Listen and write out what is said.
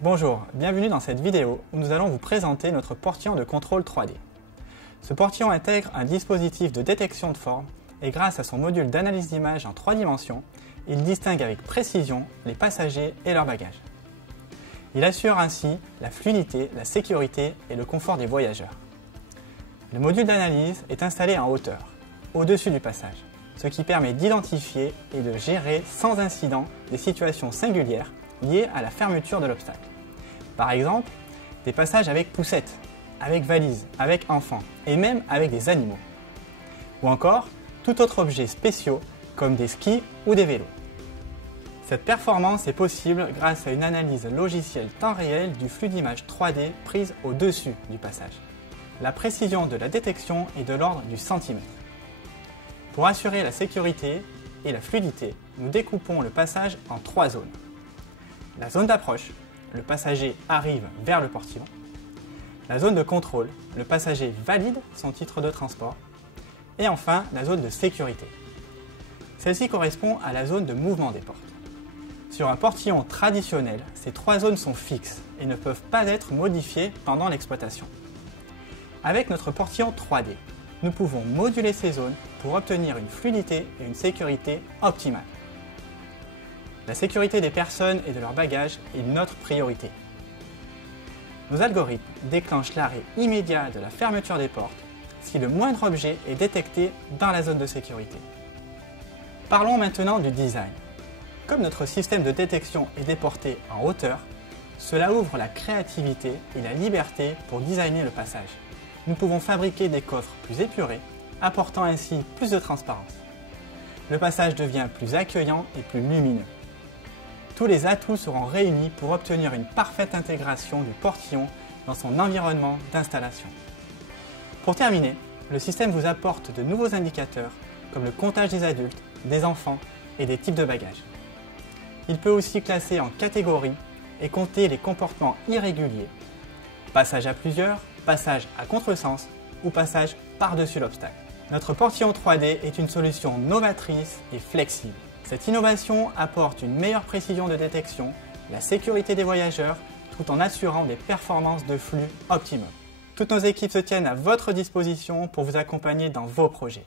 Bonjour, bienvenue dans cette vidéo où nous allons vous présenter notre portillon de contrôle 3D. Ce portillon intègre un dispositif de détection de forme et grâce à son module d'analyse d'image en 3 dimensions, il distingue avec précision les passagers et leurs bagages. Il assure ainsi la fluidité, la sécurité et le confort des voyageurs. Le module d'analyse est installé en hauteur, au-dessus du passage, ce qui permet d'identifier et de gérer sans incident des situations singulières liées à la fermeture de l'obstacle. Par exemple, des passages avec poussette, avec valise, avec enfants et même avec des animaux. Ou encore, tout autre objet spéciaux comme des skis ou des vélos. Cette performance est possible grâce à une analyse logicielle temps réel du flux d'images 3D prise au-dessus du passage. La précision de la détection est de l'ordre du centimètre. Pour assurer la sécurité et la fluidité, nous découpons le passage en 3 zones. La zone d'approche, le passager arrive vers le portillon. La zone de contrôle, le passager valide son titre de transport. Et enfin, la zone de sécurité. Celle-ci correspond à la zone de mouvement des portes. Sur un portillon traditionnel, ces 3 zones sont fixes et ne peuvent pas être modifiées pendant l'exploitation. Avec notre portillon 3D, nous pouvons moduler ces zones pour obtenir une fluidité et une sécurité optimale. La sécurité des personnes et de leurs bagages est notre priorité. Nos algorithmes déclenchent l'arrêt immédiat de la fermeture des portes si le moindre objet est détecté dans la zone de sécurité. Parlons maintenant du design. Comme notre système de détection est déporté en hauteur, cela ouvre la créativité et la liberté pour designer le passage. Nous pouvons fabriquer des coffres plus épurés, apportant ainsi plus de transparence. Le passage devient plus accueillant et plus lumineux. Tous les atouts seront réunis pour obtenir une parfaite intégration du portillon dans son environnement d'installation. Pour terminer, le système vous apporte de nouveaux indicateurs comme le comptage des adultes, des enfants et des types de bagages. Il peut aussi classer en catégories et compter les comportements irréguliers, passage à plusieurs, passage à contresens ou passage par-dessus l'obstacle. Notre portillon 3D est une solution novatrice et flexible. Cette innovation apporte une meilleure précision de détection, la sécurité des voyageurs, tout en assurant des performances de flux optimum. Toutes nos équipes se tiennent à votre disposition pour vous accompagner dans vos projets.